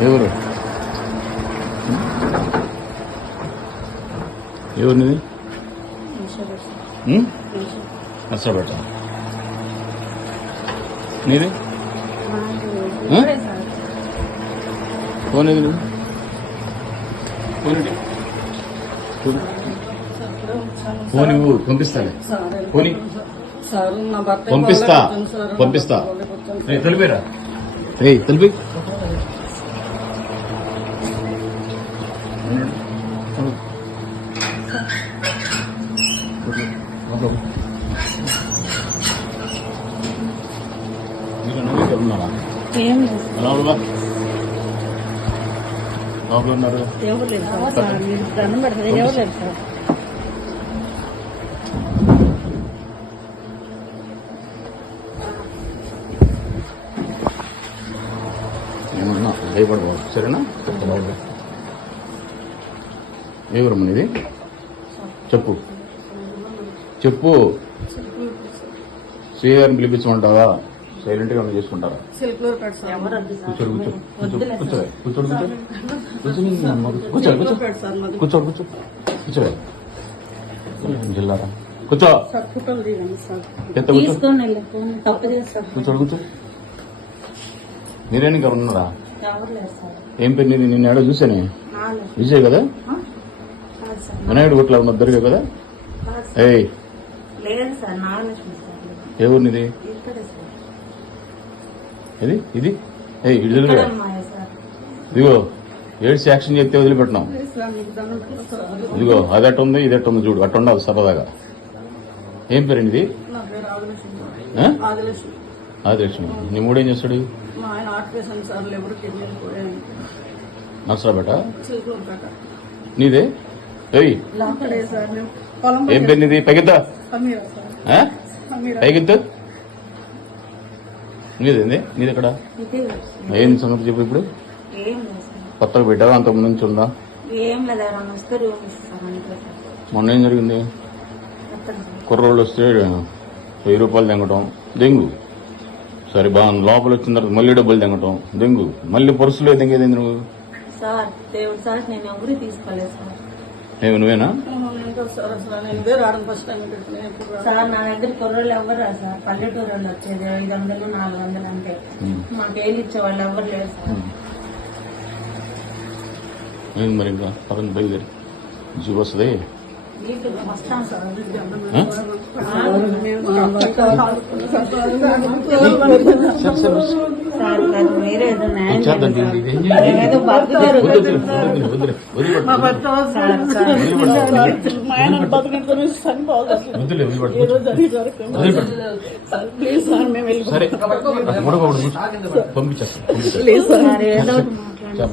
ఎవరు ఎవరు నీది నర్సరాపేట నీది ఫోన్ ఏది నువ్వు ఫోన్ ఇవ్వు పంపిస్తాలే ఫోన్ పంపిస్తా తెలిపేరా తెలిపి ఉన్నారా లోపల ఉన్నారు ఏమన్నా భయపడకూడదు సరేనా ఎవరమ్మా ఇది చెప్పు చెప్పు శ్రీగారిని పిలిపించమంటావా సైలెంట్ గా చేసుకుంటారా కూర్చో జిల్లారా కూర్చో కూర్చో మీరేని గారు ఉన్నారా ఏం పేరు నీది నిన్న ఏడో చూసానే విజయ్ కదా వినాయుడు గుట్ల ఉన్న దొరికా కదా ఏయ్ ఏ ఊరినిది ఇది ఇది ఇదిగో ఏడ్స్ యాక్షన్ చెప్తే వదిలిపెట్టినాం ఇదిగో అది అట్టు ఉంది ఇది అట్టు ఉంది చూడు అట్టు ఉండాలి సరదాగా ఏం పేరు ఇది ఆదిలక్ష్మి నీ మూడేం చేస్తాడు నర్సరాపేట నీదే ఏయ్ ఏం పేరు నీది పైకెత్తా పైకెత్తు నీదేంది నీది ఎక్కడ ఏంది సంగతి చెప్పు ఇప్పుడు కొత్తగా పెట్టావా అంతకు నుంచి ఉందా మొన్న ఏం జరిగింది కుర్రోళ్ళు వస్తే 1000 రూపాయలు తెంగటం దెంగు సరే బాగుంది లోపల వచ్చిన తర్వాత మళ్ళీ డబ్బులు తెంగటం దెంగు మళ్ళీ పర్సులో తెంగేది నువ్వు ఏమి నువ్వేనా సార్ నా దగ్గర కుర్రోళ్ళు ఎవరు రా సార్ పల్లెటూరు వాళ్ళు వచ్చేది 500 400 అంటే మాకేళ్ళు ఇచ్చేవాళ్ళు ఎవరు లేరు సార్ మరి ఇంకా పక్కన బయలుదేరి జీప్ వస్తుంది వస్తాం సార్ వేరే ఏదో బతుకు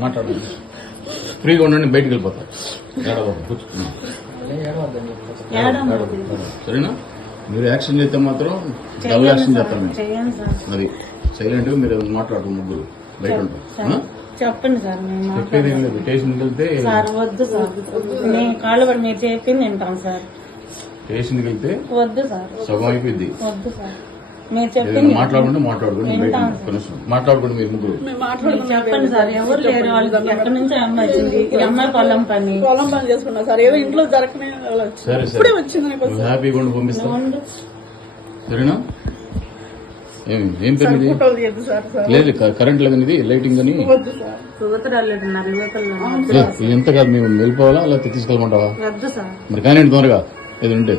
మాట్లాడు ఫ్రీగా ఉండండి బయటకు వెళ్ళిపోతా సరేనా మీరు యాక్షన్ చేస్తే మాత్రం డబుల్ యాక్షన్ చేస్తాను అది సైలెంట్ గా మీరు మాట్లాడుతూ ముగ్గురు బయట ఉంటారు చెప్పండి సార్ చెప్పేది ఏం లేదు స్టేషన్కి వెళ్తే సార్ వద్దు సార్ నేను కాళ్ళు పడి మీరు చెప్పింది వింటాం సార్ స్టేషన్కి వెళ్తే వద్దు సార్ సగం అయిపోయింది వద్దు సార్ మీరు చెప్పింది మాట్లాడుకుంటే మాట్లాడుకోండి మీరు ముగ్గురు చెప్పండి సార్ ఎవరు లేరు వాళ్ళకి ఎక్కడి నుంచి అమ్మాయి వచ్చింది ఈ అమ్మాయి పొలం పని చేసుకున్నా సార్ ఏదో ఇంట్లో జరగనే సరే సరే హ్యాపీగా ఉండి పంపిస్తాం సరేనా ఏం పేరు లేదు కరెంట్ లేదని ఇది లైటింగ్ అని ఎంత కాదు మేము వెళ్ళిపోవాలా లేకపోతే తీసుకెళ్ళమంటావా వద్దు సార్ మరి కానీ తొందరగా ఏది ఉంటే